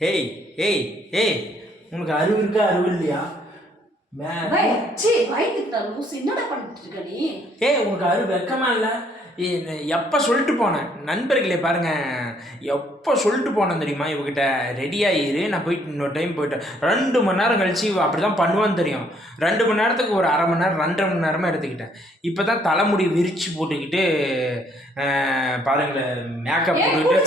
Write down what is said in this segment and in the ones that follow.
ஏய் ஏய் ஏய் உனக்கு அறிவு இருக்கா? அறிவு இல்லையா? ஏய் உனக்கு அறிவு வெக்கமா இல்லை? எப்போ சொல்லிட்டு போனேன்? நண்பர்களே பாருங்க. எப்போ சொல்லிட்டு போனேன் தெரியுமா இவகிட்ட? ரெடியாகிரு நான் போயிட்டு இன்னொரு டைம் போயிட்டேன் ரெண்டு மணி நேரம் கழிச்சு அப்படி தான் பண்ணுவான்னு தெரியும். ரெண்டு மணி நேரத்துக்கு ஒரு அரை மணி நேரம் ரெண்டரை மணி நேரமாக எடுத்துக்கிட்டேன். இப்போ தான் தலைமுடி விரிச்சு போட்டுக்கிட்டு பாருங்களேன் மேக்கப் போட்டுக்கிட்டு.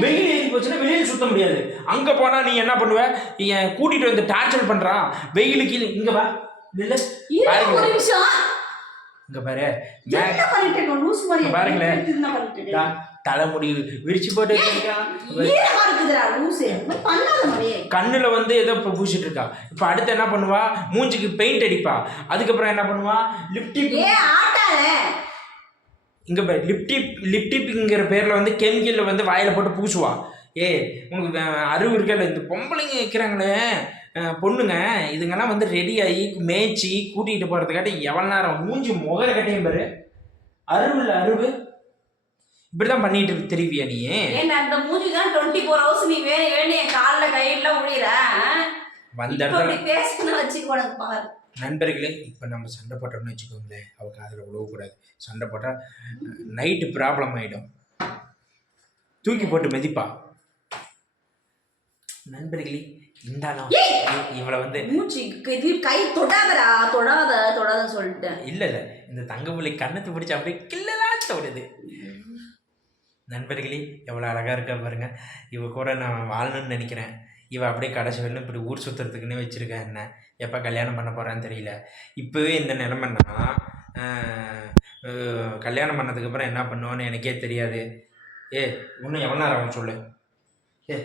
வெயில் ஏறி போச்சுன்னா வெளியில் சுத்த முடியாது. அங்கே போனால் நீ என்ன பண்ணுவ? என் கூட்டிகிட்டு வந்து டார்ச்சர் பண்ணுறான் வெயிலுக்கு இங்கே வா. இங்கே பாரு. பாருங்களேன். தலைமுடி விரிச்சு போட்டு. கண்ணுல வந்து ஏதோ இப்போ பூசிட்டு இருக்கா. இப்போ அடுத்து என்ன பண்ணுவா? மூஞ்சிக்கு பெயிண்ட் அடிப்பா. அதுக்கப்புறம் என்ன பண்ணுவா? ஆட்டாத. இங்கே லிப்டிப் லிப்டிப்ங்கிற பேரில் வந்து கெமிக்கலில் வந்து வாயில் போட்டு பூசுவா. ஏ உனக்கு அறிவு இருக்கல இந்த பொம்பளைங்க வைக்கிறாங்களே. பொண்ணுங்க இதுங்கெல்லாம் வந்து ரெடியாகி மேய்ச்சி கூட்டிகிட்டு போகிறதுக்காட்டி எவ்வளோ நேரம் மூஞ்சி முகர கட்டையும் பாரு. அறிவு இல்லை அறிவு. இப்படி தான் பண்ணிட்டு இருக்கு தெரிவியா நீ? ஏன்டா, இந்த மூஞ்சிதான் 24 hours நீ வேணும் வேணும் என் கால்ல கையில உழியிற, ஆ? வந்த இடத்துல பேசுன வச்சுக்கோ, உனக்கு பாரு. நண்பர்களே இப்போ நம்ம சண்டை போட்டோம்னு வச்சுக்கோங்களேன் அவளுக்கு அதில் உழவக்கூடாது. சண்டை போட்டால் நைட்டு ப்ராப்ளம் ஆகிடும் தூக்கி போட்டு மிதிப்பா. நண்பர்களே இந்தானோ இவளை வந்து கை தொடாதடா, தொடாத, தொடாதன்னு சொல்லிட்டேன். இல்லை இல்லை. இந்த தங்கப்புள்ளி கண்ணத்தை பிடிச்சி அப்படியே கிள்ளலாம் தோடுது நண்பர்களே எவ்வளோ அழகாக இருக்கா பாருங்க. இவ கூட நான் வாழணும்னு நினைக்கிறேன். இவ அப்படியே கடைசி வரலும் இப்படி ஊர் சுற்றுறதுக்குன்னு வச்சுருக்கேன் என்ன? எப்போ கல்யாணம் பண்ண போகிறான்னு தெரியல. இப்போவே இந்த நிலமைன்னா கல்யாணம் பண்ணதுக்கப்புறம் என்ன பண்ணுவான்னு எனக்கே தெரியாது. ஏ இன்னும் எவ்வளோ நேரம் ஆகும் சொல்லு? ஏ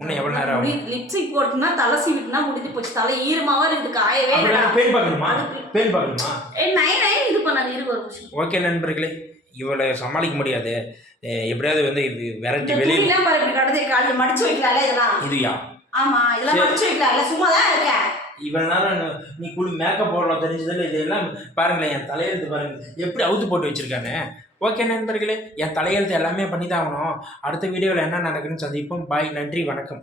இன்னும் எவ்வளோ நேரம் ஆகும்? லிப்ஸ்டிக் போட்டுனா தலை சீவிட்டுனா முடிஞ்சு போச்சு. தலை ஈரமாவா இருக்குது காயவே பெயின் பார்க்கணுமா? பெயின் பார்க்கணுமா? ஏய் நை நை இது பண்ணாது இரு ஒரு நிமிஷம் ஓகே நண்பர்களே இவளை சமாளிக்க முடியாது. எப்படியாவது வந்து இது விரட்டி வெளியே துணிலாம் பாரு ஆமா இதெல்லாம் சரி. மடிச்சு வைக்கலாம்ல சும்மா தான் இருக்கேன். இவ்வளோ நேரம் நீ குளி மேக்கப் போடலாம் தெரிஞ்சதில்ல இதெல்லாம் பாருங்களேன் என் தலையெழுத்து பாருங்க. எப்படி அவுத்து போட்டு வச்சிருக்கானே. ஓகே நண்பர்களே என் தலையெழுத்து எல்லாமே பண்ணி தான் ஆகணும். அடுத்த வீடியோவில் என்ன நடக்குன்னு சந்திப்போம். பாய் நன்றி வணக்கம்.